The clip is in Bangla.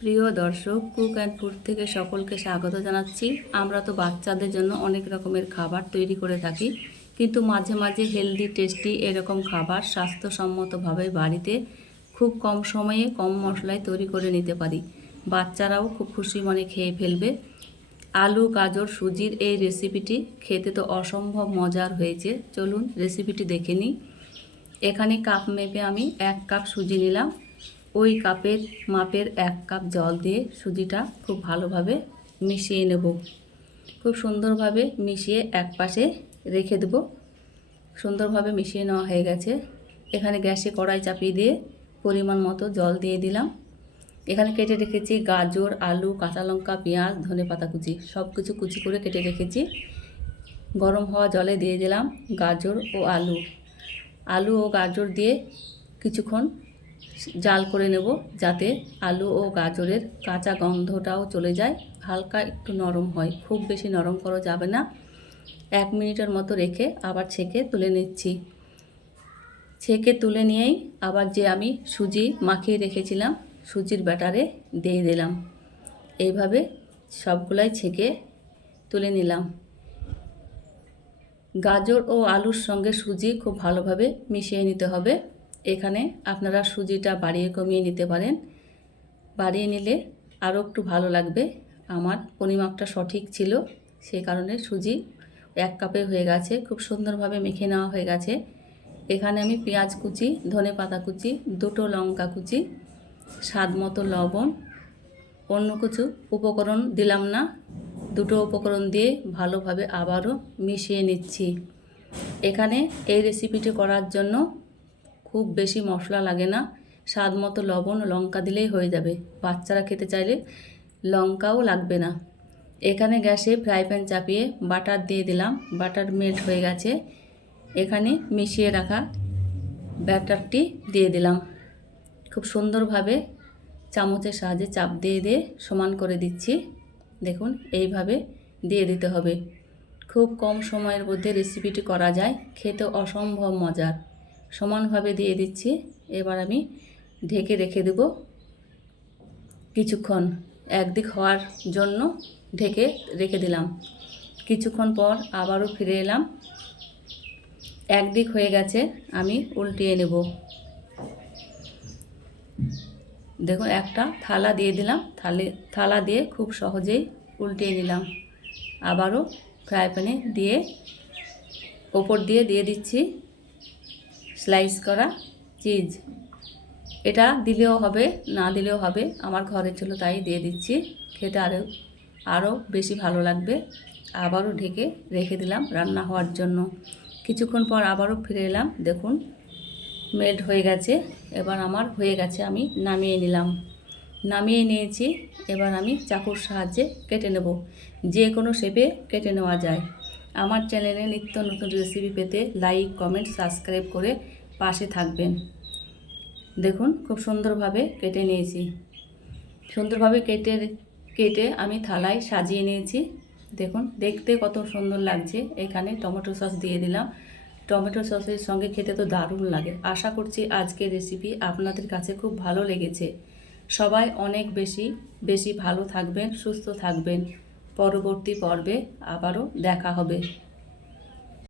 প্রিয় দর্শক, কুক অ্যান্ড ফুড থেকে সকলকে স্বাগত জানাচ্ছি। আমরা তো বাচ্চাদের জন্য অনেক রকমের খাবার তৈরি করে থাকি, কিন্তু মাঝে মাঝে হেলদি টেস্টি এরকম খাবার স্বাস্থ্যসম্মতভাবে বাড়িতে খুব কম সময়ে, কম মশলায় তৈরি করে নিতে পারি। বাচ্চারাও খুব খুশি মনে খেয়ে ফেলবে। আলু, গাজর, সুজির এই রেসিপিটি খেতে তো অসম্ভব মজার হয়েছে। চলুন রেসিপিটি দেখে নিই। এখানে কাপ মেপে আমি এক কাপ সুজি নিলাম। ওই কাপের মাপের এক কাপ জল দিয়ে সুজিটা খুব ভালোভাবে মিশিয়ে নেব। খুব সুন্দরভাবে মিশিয়ে এক পাশে রেখে দেব। সুন্দরভাবে মিশিয়ে নেওয়া হয়ে গেছে। এখানে গ্যাসে কড়াই চাপিয়ে দিয়ে পরিমাণ মতো জল দিয়ে দিলাম। এখানে কেটে রেখেছি গাজর, আলু, কাঁচা লঙ্কা, পেঁয়াজ, ধনে পাতা কুচি। সব কিছু কুচি করে কেটে রেখেছি। গরম হওয়া জলে দিয়ে দিলাম গাজর ও আলু। আলু ও গাজর দিয়ে কিছুক্ষণ জাল করে নেব যাতে আলু ও গাজরের কাঁচা গন্ধটাও চলে যায়। হালকা একটু নরম হয়। খুব বেশি নরম করা যাবে না। এক মিনিটের মতো রেখে আবার ছেঁকে তুলে নিচ্ছি। ছেঁকে তুলে নিয়েই আবার যে আমি সুজি মাখিয়ে রেখেছিলাম, সুজির ব্যাটারে দিয়ে দিলাম। এইভাবে সবগুলাই ছেঁকে তুলে নিলাম। গাজর ও আলুর সঙ্গে সুজি খুব ভালোভাবে মিশিয়ে নিতে হবে। এখানে আপনারা সুজিটা বাড়িয়ে কমিয়ে নিতে পারেন। বাড়িয়ে নিলে আরও একটু ভালো লাগবে। আমার পরিমাপটা সঠিক ছিল, সেই কারণে সুজি এক কাপে হয়ে গেছে, খুব সুন্দরভাবে মেখে নেওয়া হয়ে গেছে। এখানে আমি পেঁয়াজ কুচি, ধনে পাতা কুচি, দুটো লঙ্কা কুচি, স্বাদ মতো লবণ, অন্য কিছু উপকরণ দিলাম না। দুটো উপকরণ দিয়ে ভালোভাবে আবারও মিশিয়ে নিচ্ছি। এখানে এই রেসিপিটি করার জন্য খুব বেশি মশলা লাগে না। স্বাদ মতো লবণ, লঙ্কা দিলেই হয়ে যাবে। বাচ্চারা খেতে চাইলে লঙ্কাও লাগবে না। এখানে গ্যাসে ফ্রাই প্যান চাপিয়ে বাটার দিয়ে দিলাম। বাটার মেল্ট হয়ে গেছে। এখানে মিশিয়ে রাখা ব্যাটারটি দিয়ে দিলাম। খুব সুন্দরভাবে চামচের সাহায্যে চাপ দিয়ে দিয়ে সমান করে দিচ্ছি। দেখুন, এইভাবে দিয়ে দিতে হবে। খুব কম সময়ের মধ্যে রেসিপিটি করা যায়। খেতে অসম্ভব মজার। সমানভাবে দিয়ে দিচ্ছি। এবার আমি ঢেকে রেখে দেব কিছুক্ষণ। একদিক হওয়ার জন্য ঢেকে রেখে দিলাম। কিছুক্ষণ পর আবারও ফিরে এলাম। একদিক হয়ে গেছে, আমি উল্টিয়ে নেব। দেখুন, একটা থালা দিয়ে দিলাম। থালে, থালা দিয়ে খুব সহজেই উল্টিয়ে নিলাম। আবারও ফ্রাই প্যানে দিয়ে ওপর দিয়ে দিয়ে দিচ্ছি। স্লাইস করা চিজ এটা দিলেও হবে, না দিলেও হবে, আমার ঘরে ছিল তাই দিয়ে দিচ্ছি। খেতে আরও আরও বেশি ভালো লাগবে। আবারও ঢেকে রেখে দিলাম রান্না হওয়ার জন্য। কিছুক্ষণ পর আবারও ফিরে এলাম, দেখুন মেল্ট হয়ে গেছে। এবার আমার হয়ে গেছে, আমি নামিয়ে নিলাম। নামিয়ে নিয়েছি, এবার আমি চাকুর সাহায্যে কেটে নেব। যে কোনো শেপে কেটে নেওয়া যায়। আমার চ্যানেলে নিত্য নতুন রেসিপি পেতে লাইক কমেন্ট সাবস্ক্রাইব করে পাশে থাকবেন। দেখুন, খুব সুন্দরভাবে কেটে নিয়েছি। সুন্দরভাবে কেটে কেটে আমি থালায় সাজিয়ে নিয়েছি। দেখুন, দেখতে কত সুন্দর লাগছে। এখানে টমেটো সস দিয়ে দিলাম। টমেটো সসের সঙ্গে খেতে তো দারুণ লাগে। আশা করছি আজকের রেসিপি আপনাদের কাছে খুব ভালো লেগেছে। সবাই অনেক বেশি বেশি ভালো থাকবেন, সুস্থ থাকবেন। পরবর্তী পর্বে আবারও দেখা হবে।